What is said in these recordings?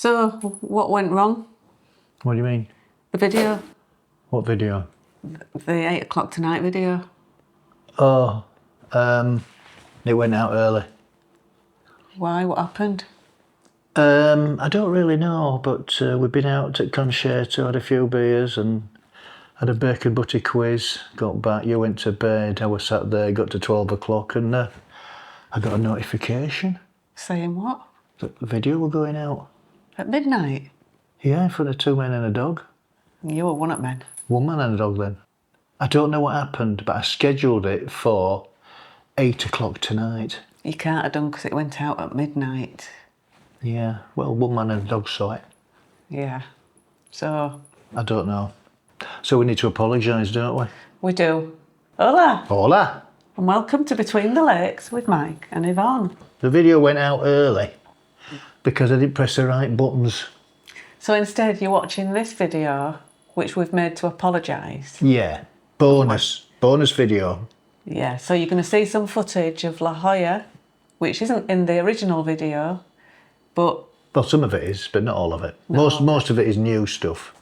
So, what went wrong? What do you mean? The video? What video? The 8 o'clock tonight video. Oh, it went out early. Why? What happened? I don't really know, but we've been out at Concerto, had a few beers and had a bacon butty quiz, got back, you went to bed, I was sat there, got to 12 o'clock and I got a notification. Saying what? That the video were going out. At midnight? Yeah, in front of 2 men and a dog. You were one at men. 1 man and a dog then. I don't know what happened, but I scheduled it for 8 o'clock tonight. You can't have done because it went out at midnight. Yeah, well, 1 man and a dog saw it. Yeah. So? I don't know. So we need to apologise, don't we? We do. Hola! Hola! And welcome to Between the Lakes with Mike and Yvonne. The video went out early because I didn't press the right buttons. So instead you're watching this video, which we've made to apologise. Yeah, bonus video. Yeah, so you're going to see some footage of La Hoya, which isn't in the original video, but... Well, some of it is, but not all of it. No. Most of it is new stuff.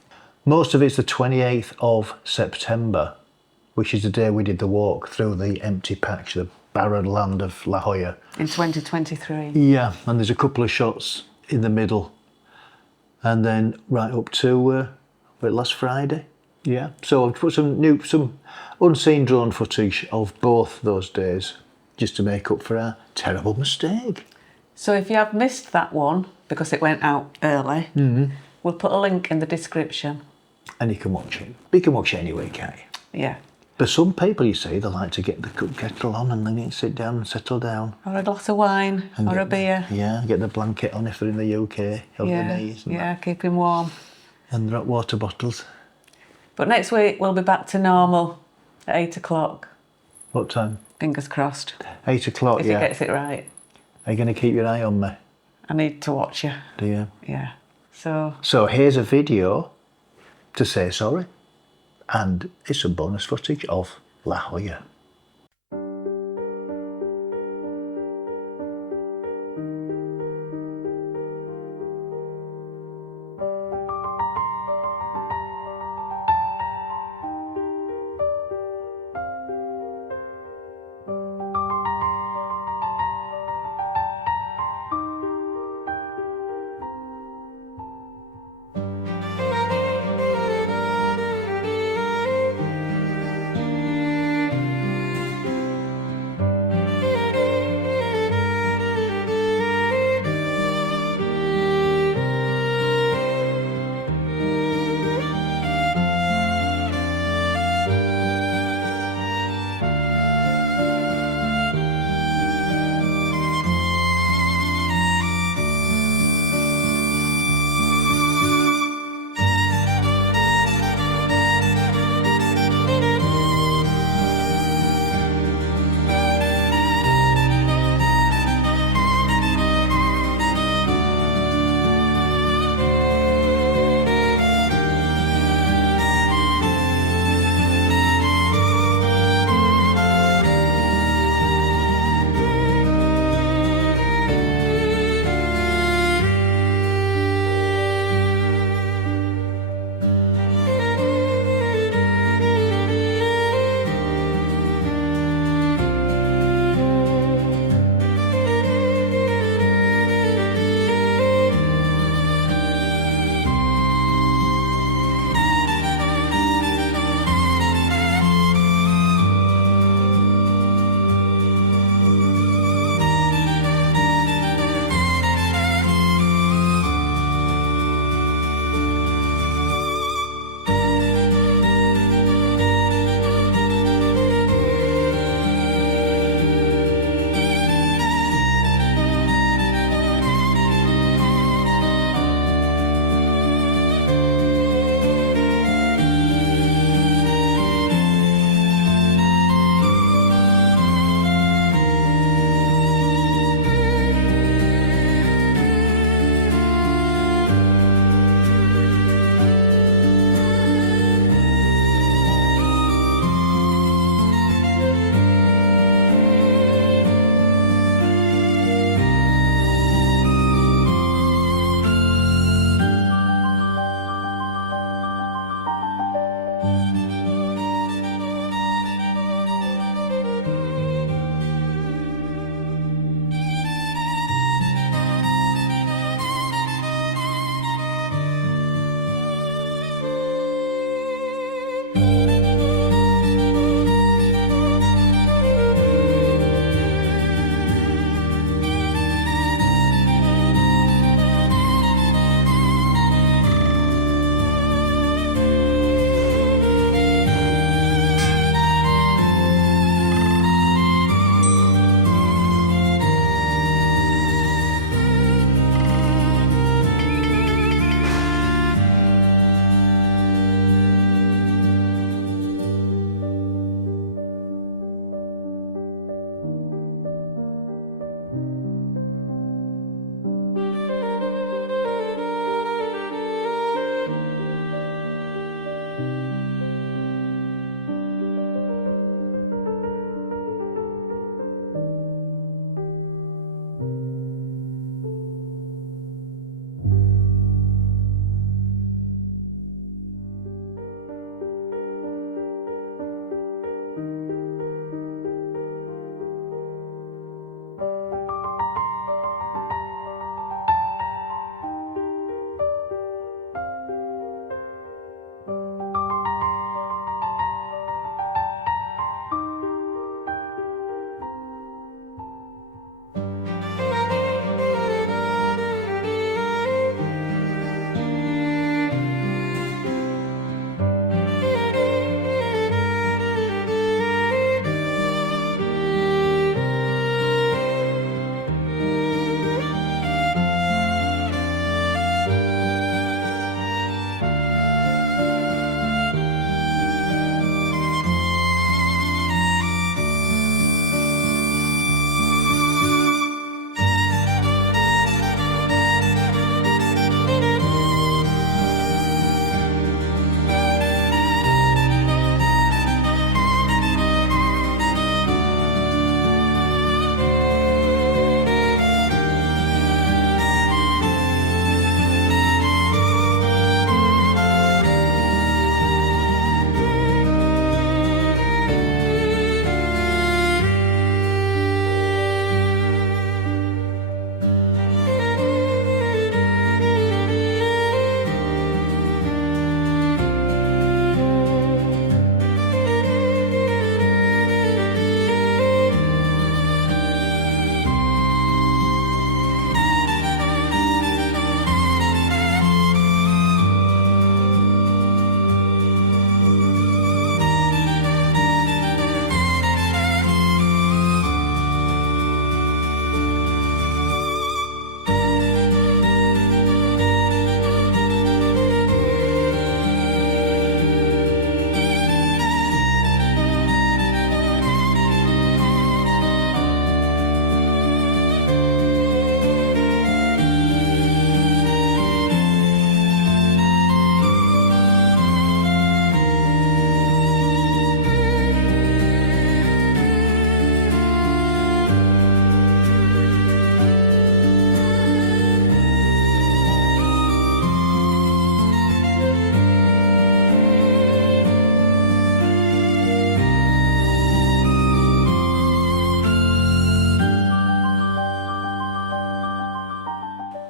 Most of it's the 28th of September, which is the day we did the walk through the empty patch, the barren land of La Hoya. In 2023. Yeah, and there's a couple of shots in the middle. And then right up to last Friday. Yeah, so I've put some unseen drone footage of both those days just to make up for our terrible mistake. So if you have missed that one, because it went out early, we'll put a link in the description. And you can watch it. But you can watch it anyway, can't you? Yeah. But some people, you see, they like to get the kettle on and then sit down and settle down. Or a glass of wine, And or a beer. Yeah, get the blanket on if they're in the UK, on the knees. And yeah, keep him warm. And the hot water bottles. But next week we'll be back to normal at 8 o'clock. What time? Fingers crossed. 8 o'clock, If yeah. he gets it right. Are you going to keep your eye on me? I need to watch you. Do you? Yeah. So here's a video to say sorry. And it's some bonus footage of La Hoya.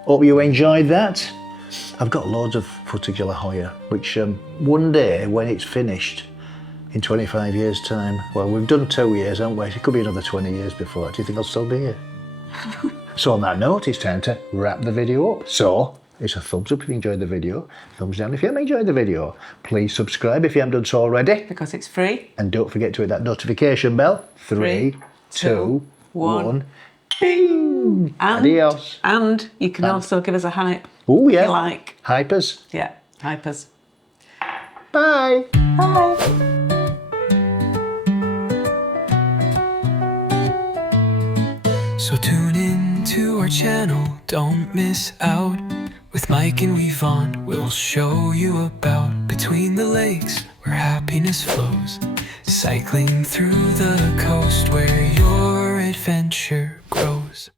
Hope you enjoyed that. I've got loads of footage of La Hoya, which one day when it's finished, in 25 years' time, well, we've done 2 years, haven't we? It could be another 20 years before. Do you think I'll still be here? So on that note, it's time to wrap the video up. So, it's a thumbs up if you enjoyed the video, thumbs down if you haven't enjoyed the video. Please subscribe if you haven't done so already. Because it's free. And don't forget to hit that notification bell. 3, 2, 1. Bing! Adios. And you can also give us a hype. Oh, yeah. If you like. Hypers. Yeah, hypers. Bye. Bye. So tune in to our channel, don't miss out. With Mike and Yvonne, we'll show you about between the lakes where happiness flows, cycling through the coast where your adventure grows.